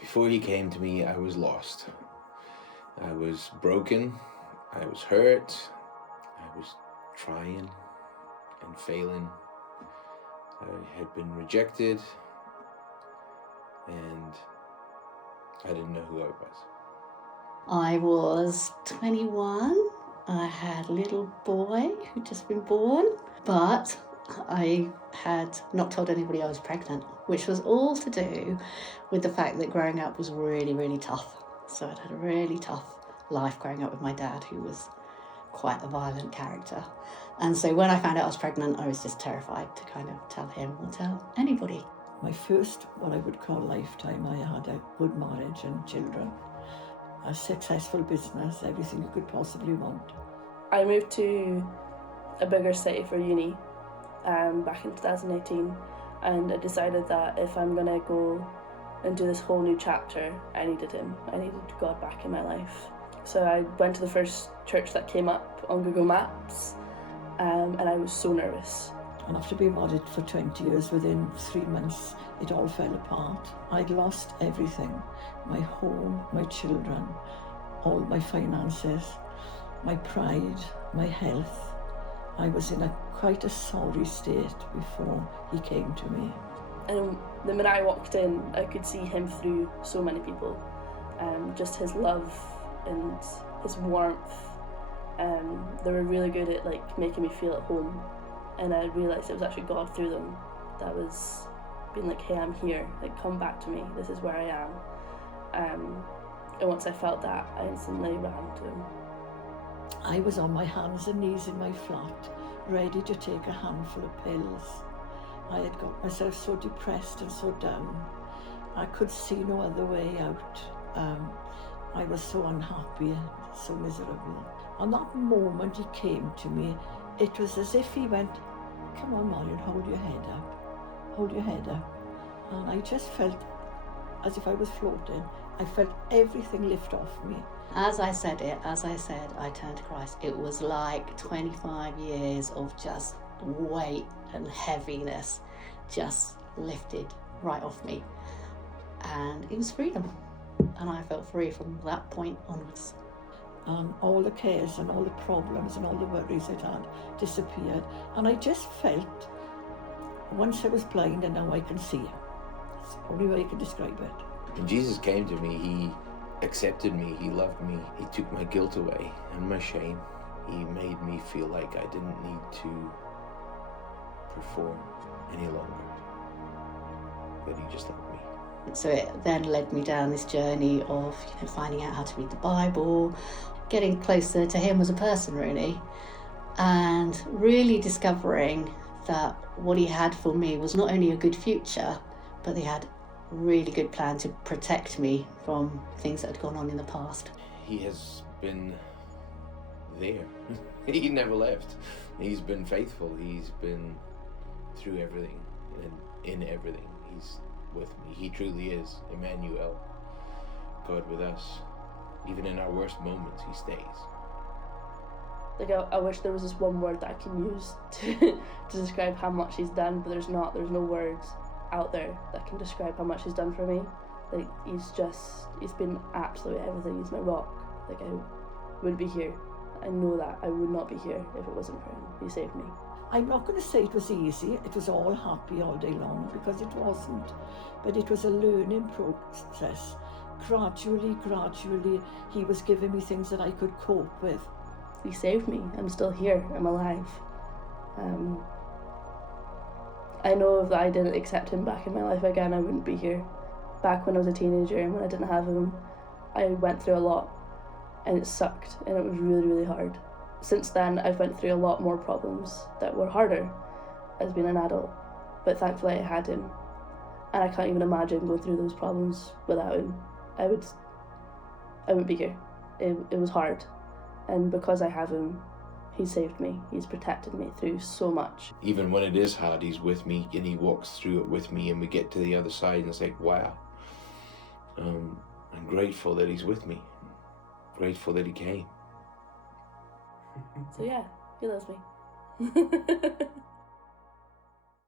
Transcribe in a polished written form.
Before he came to me, I was lost. I was broken. I was hurt. I was trying and failing. I had been rejected, and I didn't know who I was. I was 21. I had a little boy who'd just been born, but I had not told anybody I was pregnant, which was all to do with the fact that growing up was really, really tough. So I'd had a really tough life growing up with my dad, who was quite a violent character. And so when I found out I was pregnant, I was just terrified to kind of tell him or tell anybody. My first, what I would call lifetime, I had a good marriage and children, a successful business, everything you could possibly want. I moved to a bigger city for uni back in 2018, and I decided that if I'm going to go and do this whole new chapter, I needed him. I needed God back in my life. So I went to the first church that came up on Google Maps, and I was so nervous. And after being married for 20 years, within 3 months, it all fell apart. I'd lost everything, my home, my children, all my finances, my pride, my health. I was in quite a sorry state before he came to me. And the minute I walked in, I could see him through so many people. Just his love and his warmth. They were really good at making me feel at home. And I realised it was actually God through them that was being like, hey, I'm here, come back to me, this is where I am. And once I felt that, I instantly ran to him. I was on my hands and knees in my flat, ready to take a handful of pills. I had got myself so depressed and so down. I could see no other way out. I was so unhappy, so miserable. On that moment he came to me, it was as if he went, come on, Marion, hold your head up. Hold your head up. And I just felt as if I was floating. I felt everything lift off me. As I said, I turned to Christ. It was like 25 years of just weight and heaviness just lifted right off me. And it was freedom. And I felt free from that point onwards. And all the cares and all the problems and all the worries I'd had disappeared. And I just felt, once I was blind and now I can see. That's the only way I can describe it. When Jesus came to me, he accepted me, he loved me, he took my guilt away and my shame. He made me feel like I didn't need to perform any longer, that he just loved me. So it then led me down this journey of finding out how to read the Bible, getting closer to him as a person, really, and really discovering that what he had for me was not only a good future, but he had a really good plan to protect me from things that had gone on in the past. He has been there. He never left. He's been faithful. He's been through everything and in everything. He's with me. He truly is Emmanuel, God with us. Even in our worst moments, he stays. I wish there was this one word that I can use to describe how much he's done, but there's not. There's no words out there that can describe how much he's done for me. He's been absolutely everything. He's my rock. I wouldn't be here. I know that I would not be here if it wasn't for him. He saved me. I'm not going to say it was easy, it was all happy all day long, because it wasn't. But it was a learning process. Gradually, he was giving me things that I could cope with. He saved me. I'm still here. I'm alive. I know if I didn't accept him back in my life again, I wouldn't be here. Back when I was a teenager and when I didn't have him, I went through a lot, and it sucked, and it was really, really hard. Since then, I've went through a lot more problems that were harder as being an adult, but thankfully I had him, and I can't even imagine going through those problems without him. I wouldn't be here. It was hard, and because I have him, he saved me. He's protected me through so much. Even when it is hard, he's with me and he walks through it with me, and we get to the other side and it's like, wow. I'm grateful that he's with me. Grateful that he came. So yeah, he loves me.